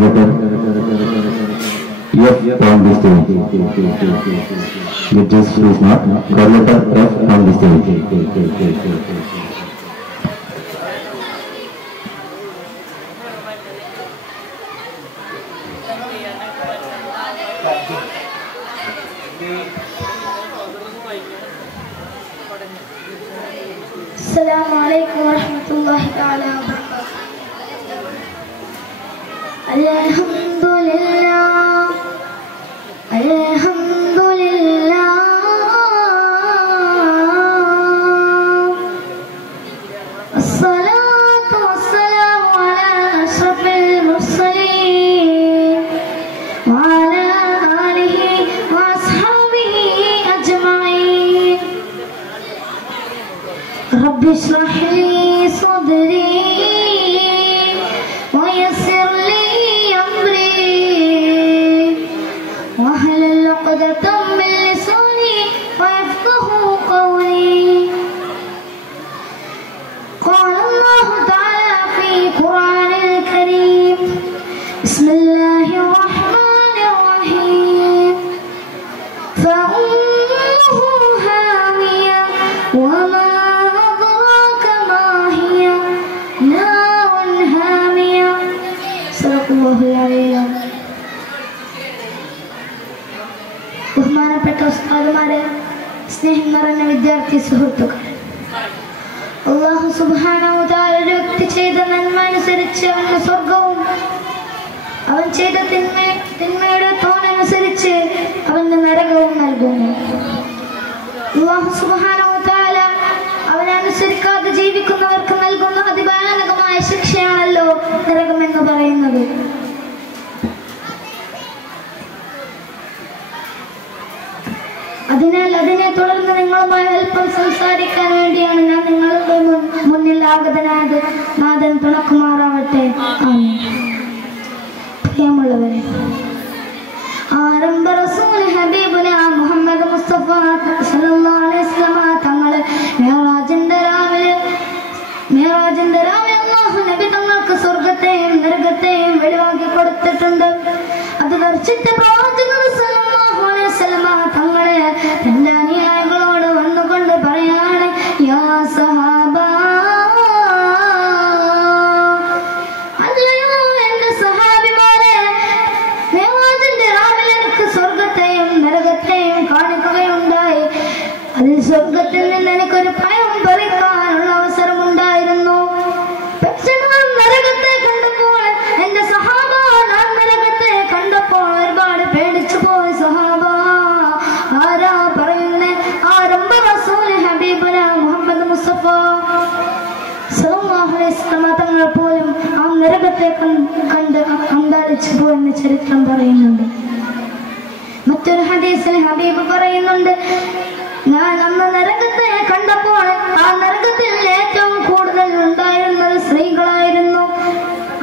letter F from the stage. Judges, please not. Call letter F from the stage. Assalamu alaikum warahmatullahi ta'ala wabarakatuh. Alhamdulillah, alhamdulillah, assalatu wassalamu ala ashrafil mursalin wa ala alihi wa ashabihi ajma'in. Rabbi shrah li sadri wa yassir li amri wahlul 'uqdatam min lisani yafqahu qawli. Qala Allah ta'ala fi Qur'anil Karim, Bismillahir Rahmanir Rahim, fa ummuhu hawiyah wa ma ബഹുമാനപ്പെട്ട ഉസ്താദുമാരെ, സ്നേഹം നിറഞ്ഞ വിദ്യാർത്ഥി സുഹൃത്തുക്കളെ, അല്ലാഹു സുബ്ഹാനഹു വ തആല ഒരു വ്യക്തി ചെയ്ത നന്മ അനുസരിച്ച് അവന് സ്വർഗവും അവൻ ചെയ്ത തിന്മയുടെ തോന്നനുസരിച്ച് അവന് നരകവും നൽകുന്നു. അല്ലാഹു സുബ്ഹാനഹു വ തആല അവനെ അനുസരിക്കാതെ ജീവിക്കുന്നവർക്ക് നൽകുന്ന അതിഭയാനകമായ ശിക്ഷയാണല്ലോ നരകമെന്ന് പറയുന്നത്. അതിനാൽ അതിനെ തുടർന്ന് നിങ്ങളുമായി അല്പം സംസാരിക്കാൻ വേണ്ടിയാണ് ഞാൻ നിങ്ങളുടെ മുന്നിൽ ആഗതനായത്. നാഥൻ തുണക്കുമാറാവട്ടെ. പ്രിയമുള്ളവരെ, ആരംഭ റസൂൽ ഹബീബുന മുഹമ്മദ് മുസ്തഫ സല്ലല്ലാഹു അലൈഹി വസല്ലം തങ്ങളെ മിഅ്റാജിന്റെ രാവിലെ അല്ലാഹു നബി തങ്ങൾക്ക് സ്വർഗ്ഗത്തെയും നരകത്തെയും വെളിവാക്കി കൊടുത്തിട്ടുണ്ട്. അത് ദർശിച്ച പ്രവാചകൻ സല്ലല്ലാഹു അലൈഹി വസല്ലം തങ്ങളെ തന്റെ അനുയായികളോട് വന്നുകൊണ്ട് പറയാണ്, യാ സഹാബ, അല്ലയോ എന്റെ സഹാബിമാരെ, മിഅ്റാജിന്റെ രാവിലെ എനിക്ക് സ്വർഗ്ഗത്തെയും നരകത്തെയും കാണിക്കുകയുണ്ടായി. അതിൽ സ്വർഗ്ഗത്തിൽ നിന്ന് എനിക്കൊരു ഭയം പറിക്കാനുള്ള അവസരമുണ്ടായിരുന്നു. പക്ഷേ ഞാൻ നരകത്തെ കണ്ടപ്പോൾ എന്റെ സഹാബ, ഞാൻ നരകത്തെ കണ്ടപ്പോൾ ഒരുപാട് പേടിച്ചു പോയി. സഹാബ ആരാ പറയുന്നേ? ആരംഭ റസൂൽ ഹബീബുന മുഹമ്മദ് മുസ്തഫ സല്ലല്ലാഹു അലൈഹി വസല്ലം തങ്ങൾ പോലും ആ നരകത്തെ കണ്ട് അന്താളിച്ചു പോയെന്ന് ചരിത്രം പറയുന്നുണ്ട്. മറ്റൊരു ഹദീസിൽ ഹബീബ് പറയുന്നുണ്ട്, ഞാൻ അന്ന് നരകത്തെ കണ്ടപ്പോൾ ആ നരകത്തിൽ ഏറ്റവും കൂടുതൽ ഉണ്ടായിരുന്നത് സ്ത്രീകളായിരുന്നു.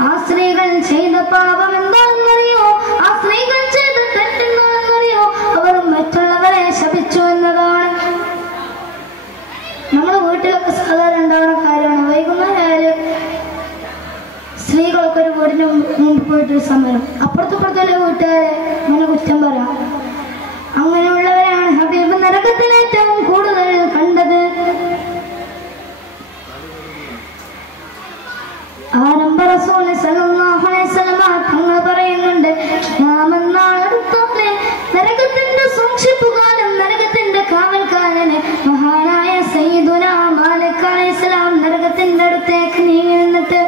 ആ സ്ത്രീകൾ ചെയ്ത പാപം എന്താണെന്നറിയോ? ആ സ്ത്രീകൾ ചെയ്ത തെറ്റെന്താണെന്നറിയോ? അവർ മറ്റുള്ളവരെ ശപിച്ചു എന്നതാണ്. നമ്മുടെ വീട്ടിലൊക്കെ സാധാരണ ഉണ്ടാവുന്ന കാര്യമാണ്. വൈകുന്നേരം സ്ത്രീകളൊക്കെ ഒരു വീടിന് മുമ്പ് പോയിട്ടൊരു സമരം, അപ്പുറത്തുള്ള വീട്ടുകാരെ അങ്ങനെ കുറ്റം പറയാം. അങ്ങനെയുള്ളവരാണ് ഹബീബ് നരകത്തിൽ ഏറ്റവും കൂടുതൽ കണ്ടത്. ആരംഭ റസൂൽ സല്ലല്ലാഹു അലൈഹി വസല്ലം തങ്ങൾ പറയുന്നുണ്ട്, നരകത്തിന്റെ സൂക്ഷിപ്പുകാരൻ, നരകത്തിന്റെ കാവൽക്കാരന് മഹാനായ സയ്യിദുനാ മാലിക് അലൈഹിസ്സലാം നരകത്തിന്റെ അടുത്തേക്ക് നീങ്ങി നിന്നിട്ട്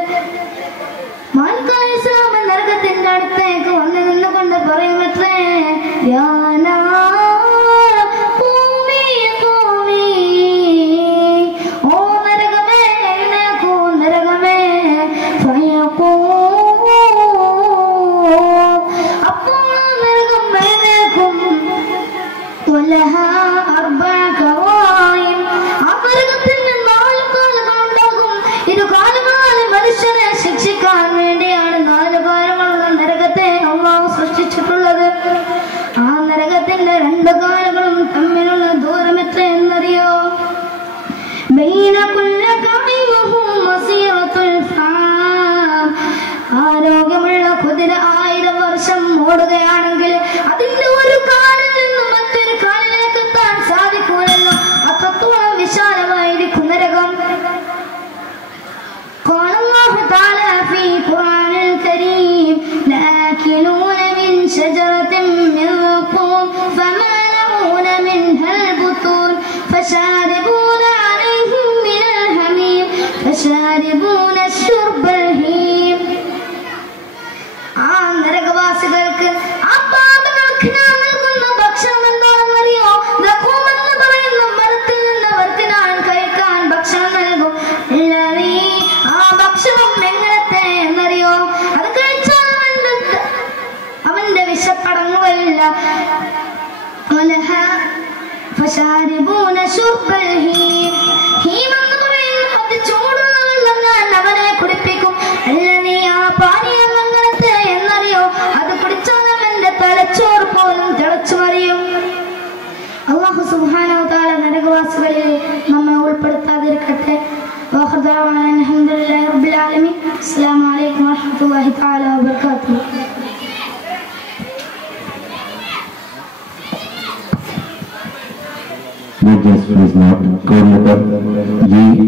മാലിക് അലൈഹിസ്സലാം നരകത്തിന്റെ അടുത്തേക്ക് വന്നു നിന്നുകൊണ്ട് പറയുമത്രേ, ഓ നരകമേ, എഴുന്നേൽക്കൂ നരകമേ. ഫയഖൂൽ കുതിര 1000 വർഷം ഓടുകയാണെങ്കിൽ അതിന്റെ ഒരു കാലിൽ നിന്നും മറ്റൊരു കാലിലേക്ക് എത്താൻ സാധിക്കൂലല്ലോ. അത്രത്തോളം വിശാലമായിരിക്കും നരകം. قال الله تعالى في القرآن الكريم لآكلون من شجرة من زقوم فمالئون منها البطون فشاربون عليه من الحميم فشاربون الشرب الهيم. ആ നരകവാസികൾക്ക് ആ പാപികൾക്ക് ഞാൻ നൽകുന്ന ഭക്ഷണം എന്താണെന്ന് അറിയോ? ദഖൂം എന്ന് പറയുന്ന മരത്തിൽ നിന്ന് അവർക്ക് ഞാൻ കഴിക്കാൻ ഭക്ഷണം നൽകും. ആ ഭക്ഷണം എങ്ങനത്തെ എന്നറിയോ? അത് കഴിച്ചാൽ അവന്റെ വിശപ്പടങ്ങുകയില്ല. ചൂടുള്ള വെള്ളം ഞാൻ അവനെ കുടിപ്പിക്കും. ആ പാനീയം എങ്ങനത്തെ എന്നറിയോ? അത് കുടിച്ചാൽ അവന്റെ തലച്ചോറ് പോലും തിളച്ചു മറിയും. അല്ലാഹു സുബ്ഹാനഹു വ തആല നരകവാസികളിൽ നമ്മെ ഉൾപ്പെടുത്താതിരിക്കട്ടെ. واخر دعوانا الحمد لله رب العالمين. السلام عليكم ورحمة الله تعالى وبركاته. Please now, coordinator G.